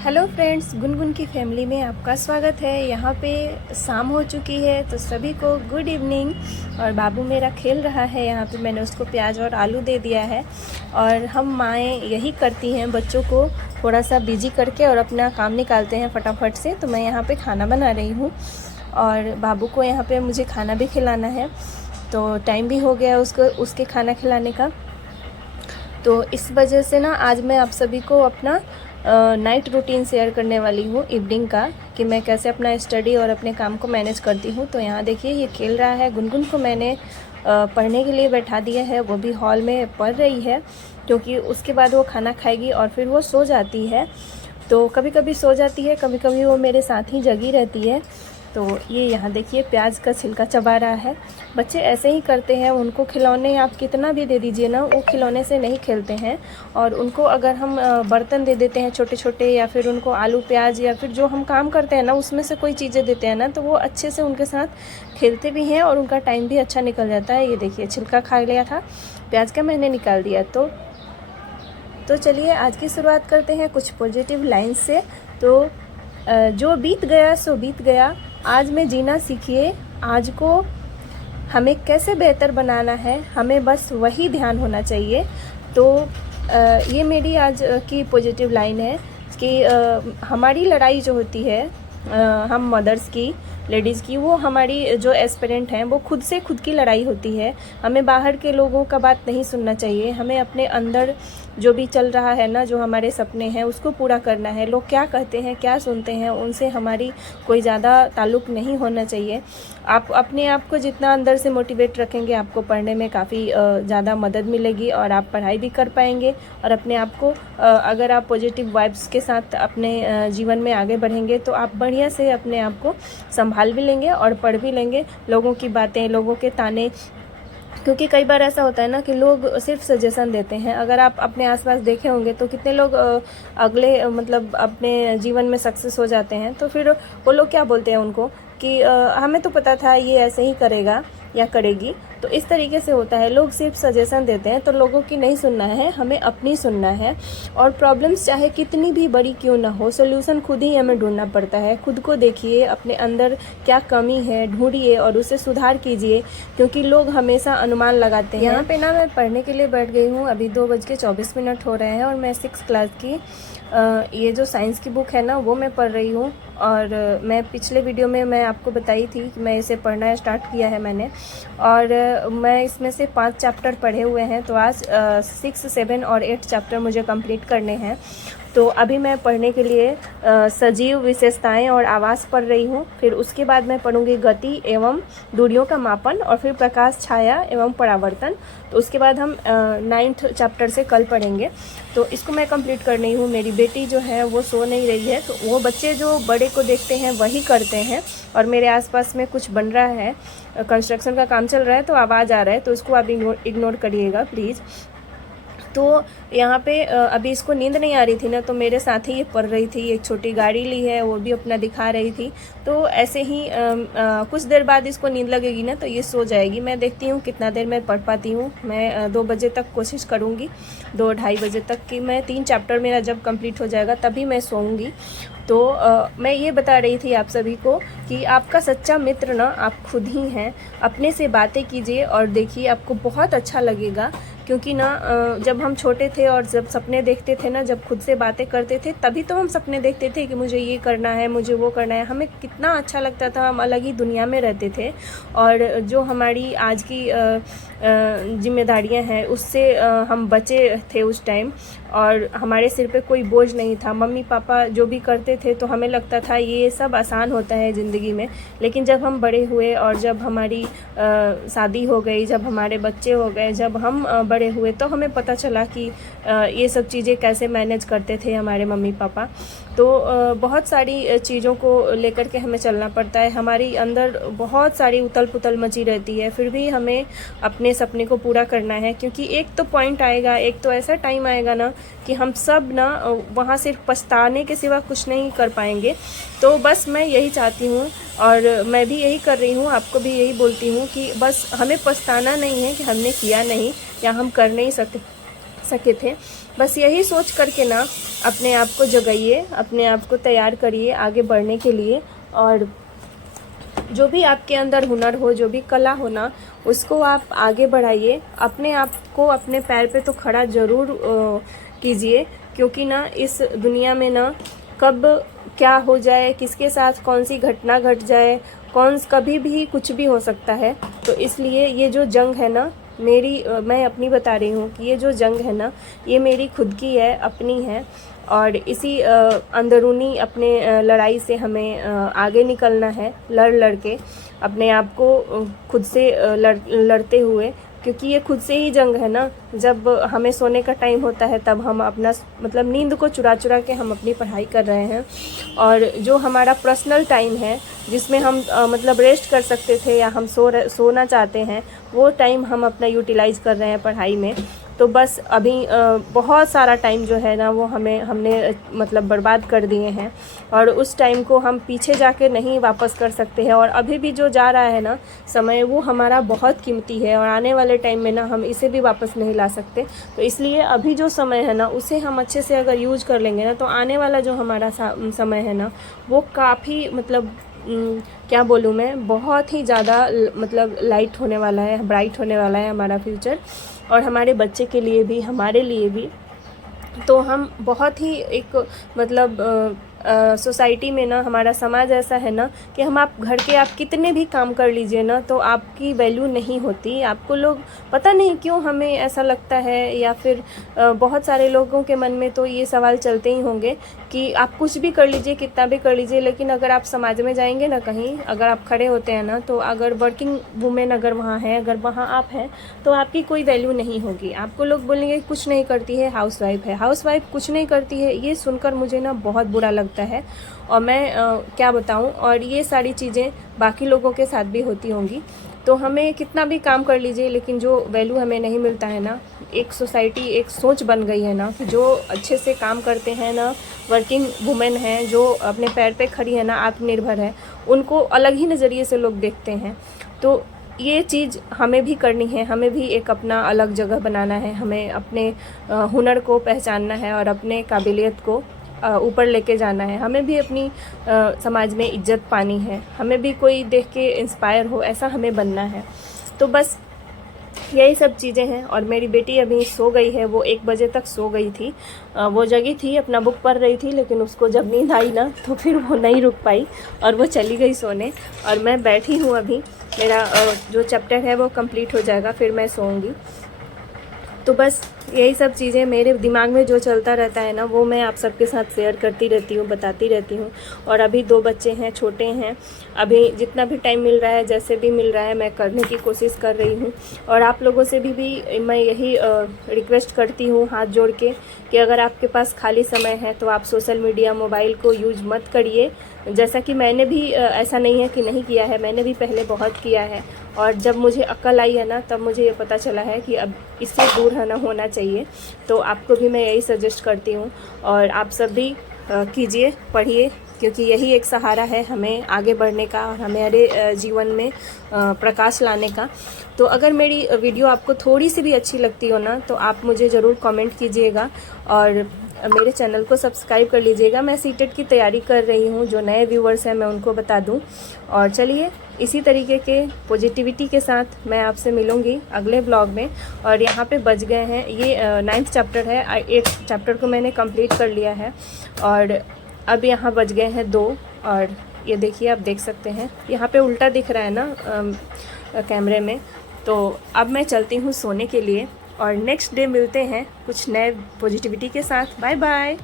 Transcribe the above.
Hello friends, Gungun की family में आपका स्वागत है। यहाँ पे शाम हो चुकी है तो सभी को गुड इवनिंग। और बाबू मेरा खेल रहा है। यहाँ पे मैंने उसको प्याज और आलू दे दिया है। और हम माएँ यही करती हैं, बच्चों को थोड़ा सा बिजी करके और अपना काम निकालते हैं फटाफट से। तो मैं यहाँ पे खाना बना रही हूँ और बाबू को यहाँ पे मुझे खाना भी खिलाना है, तो टाइम भी हो गया उसके खाना खिलाने का। तो इस वजह से ना आज मैं आप सभी को अपना नाइट रूटीन शेयर करने वाली हूँ इवनिंग का, कि मैं कैसे अपना स्टडी और अपने काम को मैनेज करती हूँ। तो यहाँ देखिए ये खेल रहा है। गुनगुन को मैंने पढ़ने के लिए बैठा दिया है, वो भी हॉल में पढ़ रही है, क्योंकि उसके बाद वो खाना खाएगी और फिर वो सो जाती है। तो कभी कभी सो जाती है, कभी कभी वो मेरे साथ ही जगी रहती है। तो ये यहाँ देखिए प्याज का छिलका चबा रहा है। बच्चे ऐसे ही करते हैं, उनको खिलौने आप कितना भी दे दीजिए ना, वो खिलौने से नहीं खेलते हैं। और उनको अगर हम बर्तन दे देते हैं छोटे छोटे, या फिर उनको आलू प्याज या फिर जो हम काम करते हैं ना उसमें से कोई चीज़ें देते हैं ना, तो वो अच्छे से उनके साथ खेलते भी हैं और उनका टाइम भी अच्छा निकल जाता है। ये देखिए छिलका खा लिया था प्याज का, मैंने निकाल दिया। तो चलिए आज की शुरुआत करते हैं कुछ पॉजिटिव लाइन्स से। तो जो बीत गया सो बीत गया, आज में जीना सीखिए। आज को हमें कैसे बेहतर बनाना है, हमें बस वही ध्यान होना चाहिए। तो ये मेरी आज की पॉजिटिव लाइन है कि हमारी लड़ाई जो होती है, हम मदर्स की, लेडीज़ की, वो हमारी जो एस्पिरेंट हैं वो खुद से खुद की लड़ाई होती है। हमें बाहर के लोगों का बात नहीं सुनना चाहिए। हमें अपने अंदर जो भी चल रहा है ना, जो हमारे सपने हैं उसको पूरा करना है। लोग क्या कहते हैं, क्या सुनते हैं, उनसे हमारी कोई ज़्यादा ताल्लुक़ नहीं होना चाहिए। आप अपने आप को जितना अंदर से मोटिवेट रखेंगे, आपको पढ़ने में काफ़ी ज़्यादा मदद मिलेगी और आप पढ़ाई भी कर पाएंगे। और अपने आप को अगर आप पॉजिटिव वाइब्स के साथ अपने जीवन में आगे बढ़ेंगे तो आप बढ़िया से अपने आप को संभाल भी लेंगे और पढ़ भी लेंगे। लोगों की बातें, लोगों के ताने, क्योंकि कई बार ऐसा होता है ना कि लोग सिर्फ सजेशन देते हैं। अगर आप अपने आसपास देखे होंगे तो कितने लोग अगले मतलब अपने जीवन में सक्सेस हो जाते हैं, तो फिर वो लोग क्या बोलते हैं उनको कि हमें तो पता था ये ऐसे ही करेगा या करेगी। तो इस तरीके से होता है, लोग सिर्फ सजेशन देते हैं। तो लोगों की नहीं सुनना है, हमें अपनी सुनना है। और प्रॉब्लम्स चाहे कितनी भी बड़ी क्यों ना हो, सोल्यूशन खुद ही हमें ढूंढना पड़ता है। खुद को देखिए, अपने अंदर क्या कमी है ढूंढिए और उसे सुधार कीजिए, क्योंकि लोग हमेशा अनुमान लगाते हैं। यहाँ पे ना मैं पढ़ने के लिए बैठ गई हूँ। अभी 2:24 हो रहे हैं और मैं 6th क्लास की ये जो साइंस की बुक है ना वो मैं पढ़ रही हूँ। और मैं पिछले वीडियो में मैं आपको बताई थी कि मैं इसे पढ़ना स्टार्ट किया है मैंने, और मैं इसमें से 5 चैप्टर पढ़े हुए हैं। तो आज 6, 7 और 8 चैप्टर मुझे कंप्लीट करने हैं। तो अभी मैं पढ़ने के लिए सजीव विशेषताएं और आवास पढ़ रही हूँ। फिर उसके बाद मैं पढ़ूंगी गति एवं दूरियों का मापन, और फिर प्रकाश, छाया एवं परावर्तन। तो उसके बाद हम 9th चैप्टर से कल पढ़ेंगे। तो इसको मैं कंप्लीट कर रही हूँ। मेरी बेटी जो है वो सो नहीं रही है, तो वो बच्चे जो बड़े को देखते हैं वही करते हैं। और मेरे आसपास में कुछ बन रहा है, कंस्ट्रक्शन का काम चल रहा है, तो आवाज़ आ रहा है, तो इसको आप इग्नोर करिएगा प्लीज़। तो यहाँ पे अभी इसको नींद नहीं आ रही थी ना, तो मेरे साथ ही ये पढ़ रही थी। एक छोटी गाड़ी ली है, वो भी अपना दिखा रही थी। तो ऐसे ही कुछ देर बाद इसको नींद लगेगी ना तो ये सो जाएगी। मैं देखती हूँ कितना देर मैं पढ़ पाती हूँ। मैं 2 बजे तक कोशिश करूँगी, 2-2:30 बजे तक कि मैं 3 चैप्टर मेरा जब कंप्लीट हो जाएगा तभी मैं सोऊंगी। तो मैं ये बता रही थी आप सभी को कि आपका सच्चा मित्र ना आप खुद ही हैं। अपने से बातें कीजिए और देखिए, आपको बहुत अच्छा लगेगा। क्योंकि ना जब हम छोटे थे और जब सपने देखते थे ना, जब खुद से बातें करते थे, तभी तो हम सपने देखते थे कि मुझे ये करना है, मुझे वो करना है। हमें कितना अच्छा लगता था, हम अलग ही दुनिया में रहते थे। और जो हमारी आज की जिम्मेदारियां हैं उससे हम बचे थे उस टाइम, और हमारे सिर पे कोई बोझ नहीं था। मम्मी पापा जो भी करते थे तो हमें लगता था ये सब आसान होता है ज़िंदगी में। लेकिन जब हम बड़े हुए और जब हमारी शादी हो गई, जब हमारे बच्चे हो गए, जब हम बड़े हुए, तो हमें पता चला कि ये सब चीज़ें कैसे मैनेज करते थे हमारे मम्मी पापा। तो बहुत सारी चीज़ों को लेकर के हमें चलना पड़ता है। हमारी अंदर बहुत सारी उथल पुथल मची रहती है, फिर भी हमें अपने सपने को पूरा करना है। क्योंकि एक तो पॉइंट आएगा, एक तो ऐसा टाइम आएगा ना कि हम सब ना वहाँ सिर्फ पछताने के सिवा कुछ नहीं कर पाएंगे। तो बस मैं यही चाहती हूँ और मैं भी यही कर रही हूँ, आपको भी यही बोलती हूँ कि बस हमें पछताना नहीं है कि हमने किया नहीं या हम कर नहीं सके थे। बस यही सोच करके ना अपने आप को जगाइए, अपने आप को तैयार करिए आगे बढ़ने के लिए। और जो भी आपके अंदर हुनर हो, जो भी कला हो ना, उसको आप आगे बढ़ाइए। अपने आप को अपने पैर पे तो खड़ा ज़रूर कीजिए, क्योंकि ना इस दुनिया में ना कब क्या हो जाए, किसके साथ कौन सी घटना घट जाए, कभी भी कुछ भी हो सकता है। तो इसलिए ये जो जंग है ना मैं अपनी बता रही हूँ कि ये जो जंग है ना, ये मेरी खुद की है, अपनी है। और इसी अंदरूनी अपने लड़ाई से हमें आगे निकलना है, लड़ के अपने आप को खुद से लड़ते हुए, क्योंकि ये खुद से ही जंग है ना। जब हमें सोने का टाइम होता है तब हम अपना मतलब नींद को चुरा के हम अपनी पढ़ाई कर रहे हैं, और जो हमारा पर्सनल टाइम है जिसमें हम मतलब रेस्ट कर सकते थे या हम सोना चाहते हैं, वो टाइम हम अपना यूटिलाइज कर रहे हैं पढ़ाई में। तो बस अभी बहुत सारा टाइम जो है ना वो हमने मतलब बर्बाद कर दिए हैं, और उस टाइम को हम पीछे जाके नहीं वापस कर सकते हैं। और अभी भी जो जा रहा है ना समय, वो हमारा बहुत कीमती है, और आने वाले टाइम में ना हम इसे भी वापस नहीं ला सकते। तो इसलिए अभी जो समय है ना उसे हम अच्छे से अगर यूज कर लेंगे ना, तो आने वाला जो हमारा समय है ना वो काफ़ी मतलब क्या बोलूँ मैं, बहुत ही ज़्यादा मतलब लाइट होने वाला है, ब्राइट होने वाला है हमारा फ्यूचर, और हमारे बच्चे के लिए भी, हमारे लिए भी। तो हम बहुत ही एक मतलब सोसाइटी में ना, हमारा समाज ऐसा है ना कि आप घर के आप कितने भी काम कर लीजिए ना, तो आपकी वैल्यू नहीं होती। आपको लोग पता नहीं क्यों हमें ऐसा लगता है, या फिर बहुत सारे लोगों के मन में तो ये सवाल चलते ही होंगे कि आप कुछ भी कर लीजिए, कितना भी कर लीजिए, लेकिन अगर आप समाज में जाएंगे ना कहीं, अगर आप खड़े होते हैं ना, तो अगर वर्किंग वुमेन अगर वहाँ है, अगर वहाँ आप हैं, तो आपकी कोई वैल्यू नहीं होगी। आपको लोग बोलेंगे कुछ नहीं करती है, हाउसवाइफ है, हाउसवाइफ कुछ नहीं करती है। ये सुनकर मुझे ना बहुत बुरा लगता है, और मैं क्या बताऊं। और ये सारी चीज़ें बाकी लोगों के साथ भी होती होंगी। तो हमें कितना भी काम कर लीजिए, लेकिन जो वैल्यू हमें नहीं मिलता है ना, एक सोसाइटी, एक सोच बन गई है ना कि जो अच्छे से काम करते हैं ना, वर्किंग वुमेन हैं, जो अपने पैर पे खड़ी है ना, आत्मनिर्भर है, उनको अलग ही नज़रिए से लोग देखते हैं। तो ये चीज़ हमें भी करनी है, हमें भी एक अपना अलग जगह बनाना है, हमें अपने हुनर को पहचानना है और अपने काबिलियत को ऊपर लेके जाना है। हमें भी अपनी समाज में इज्जत पानी है, हमें भी कोई देख के इंस्पायर हो, ऐसा हमें बनना है। तो बस यही सब चीज़ें हैं। और मेरी बेटी अभी सो गई है, वो 1 बजे तक सो गई थी। वो जगी थी, अपना बुक पढ़ रही थी, लेकिन उसको जब नींद आई ना तो फिर वो नहीं रुक पाई और वो चली गई सोने। और मैं बैठी हूँ अभी, मेरा जो चैप्टर है वो कंप्लीट हो जाएगा, फिर मैं सोऊंगी। तो बस यही सब चीज़ें मेरे दिमाग में जो चलता रहता है ना, वो मैं आप सबके साथ शेयर करती रहती हूँ, बताती रहती हूँ। और अभी 2 बच्चे हैं, छोटे हैं, अभी जितना भी टाइम मिल रहा है, जैसे भी मिल रहा है, मैं करने की कोशिश कर रही हूँ। और आप लोगों से भी मैं यही रिक्वेस्ट करती हूँ हाथ जोड़ के कि अगर आपके पास खाली समय है तो आप सोशल मीडिया, मोबाइल को यूज मत करिए। जैसा कि मैंने भी ऐसा नहीं है कि नहीं किया है, मैंने भी पहले बहुत किया है। और जब मुझे अक्ल आई है ना, तब मुझे ये पता चला है कि अब इससे दूर होना चाहिए। तो आपको भी मैं यही सजेस्ट करती हूँ, और आप सब भी कीजिए, पढ़िए, क्योंकि यही एक सहारा है हमें आगे बढ़ने का और हमारे जीवन में प्रकाश लाने का। तो अगर मेरी वीडियो आपको थोड़ी सी भी अच्छी लगती हो ना, तो आप मुझे ज़रूर कमेंट कीजिएगा और मेरे चैनल को सब्सक्राइब कर लीजिएगा। मैं सीटेट की तैयारी कर रही हूँ, जो नए व्यूवर्स हैं मैं उनको बता दूँ। और चलिए, इसी तरीके के पॉजिटिविटी के साथ मैं आपसे मिलूँगी अगले ब्लॉग में। और यहाँ पे बज गए हैं, ये 9th चैप्टर है, 8th चैप्टर को मैंने कंप्लीट कर लिया है, और अब यहाँ बज गए हैं 2। और ये देखिए, आप देख सकते हैं यहाँ पे उल्टा दिख रहा है ना कैमरे में। तो अब मैं चलती हूँ सोने के लिए, और नेक्स्ट डे मिलते हैं कुछ नए पॉजिटिविटी के साथ। Bye bye.